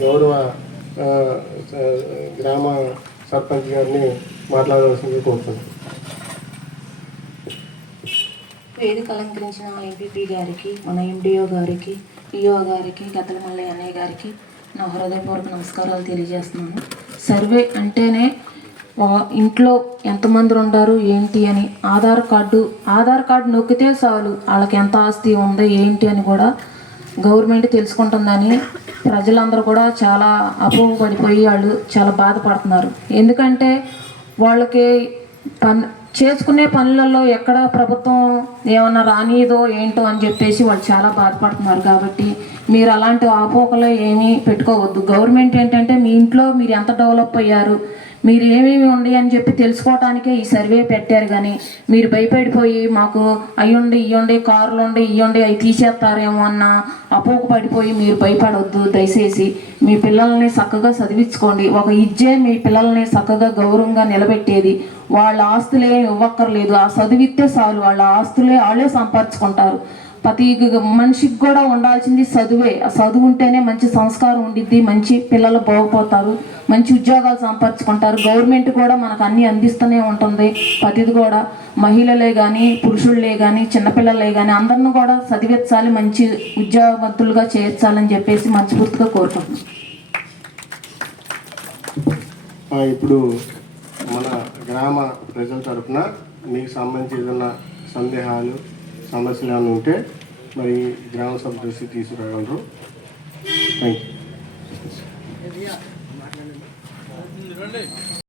గౌరవ గ్రామ సర్పంచ్ గారిని మాట్లాడవలసింది కోరుతున్నాను. వేదిక అలంకరించిన ఎంపీపీ గారికి, మన ఎండిఓ గారికి, ఈఓ గారికి, గద్దల మల్లయ్య అన్నయ్య గారికి నా హృదయపూర్వక నమస్కారాలు తెలియజేస్తున్నాను. సర్వే అంటేనే ఇంట్లో ఎంతమంది ఉండారు ఏంటి అని ఆధార్ కార్డు నొక్కితే చాలు వాళ్ళకి ఎంత ఆస్తి ఉంది ఏంటి అని కూడా గవర్నమెంట్ తెలుసుకుంటుందని ప్రజలందరూ కూడా చాలా అపోహపడిపోయి వాళ్ళు చాలా బాధపడుతున్నారు. ఎందుకంటే వాళ్ళకి చేసుకునే పనులలో ఎక్కడ ప్రభుత్వం ఏమన్నా రానిదో ఏంటో అని చెప్పేసి వాళ్ళు చాలా బాధపడుతున్నారు. కాబట్టి మీరు అలాంటి అపోహలు ఏమీ పెట్టుకోవద్దు. గవర్నమెంట్ ఏంటంటే మీ ఇంట్లో మీరు ఎంత డెవలప్ అయ్యారు, మీరు ఏమేమి ఉండి అని చెప్పి తెలుసుకోవటానికే ఈ సర్వే పెట్టారు. కానీ మీరు భయపడిపోయి మాకు ఇయ్యండి కార్లు ఉండి ఇయ్యండి అవి తీసేస్తారేమో అన్న అపోహ పడిపోయి మీరు భయపడవద్దు. దయచేసి మీ పిల్లల్ని చక్కగా చదివించుకోండి. ఒక ఇజ్జే మీ పిల్లల్ని చక్కగా గౌరవంగా నిలబెట్టేది. వాళ్ళ ఆస్తులే ఇవ్వక్కర్లేదు, ఆ చదివిస్తే చాలు, వాళ్ళ ఆస్తులే వాళ్ళే సంపాదించుకుంటారు. ప్రతి మనిషికి కూడా ఉండాల్సింది చదువే. ఆ చదువు ఉంటేనే మంచి సంస్కారం ఉండిద్ది, మంచి పిల్లలు బాగుపోతారు, మంచి ఉద్యోగాలు సంపాదించుకుంటారు. గవర్నమెంట్ కూడా మనకు అన్నీ అందిస్తూనే ఉంటుంది. ప్రతిది కూడా మహిళలే కానీ పురుషులే కానీ చిన్నపిల్లలే కానీ అందరిని కూడా చదివించాలి, మంచి ఉద్యోగవంతులుగా చేర్చాలని చెప్పేసి మనస్ఫూర్తిగా కోరుకుంటున్నాం. ఇప్పుడు మన గ్రామ ప్రజల తరఫున మీకు సంబంధించి ఏదైనా సందేహాలు సమస్యలు ఏమైనా ఉంటే మరి గ్రామ సభ దృష్టి తీసుకురాగలరు. Thank you.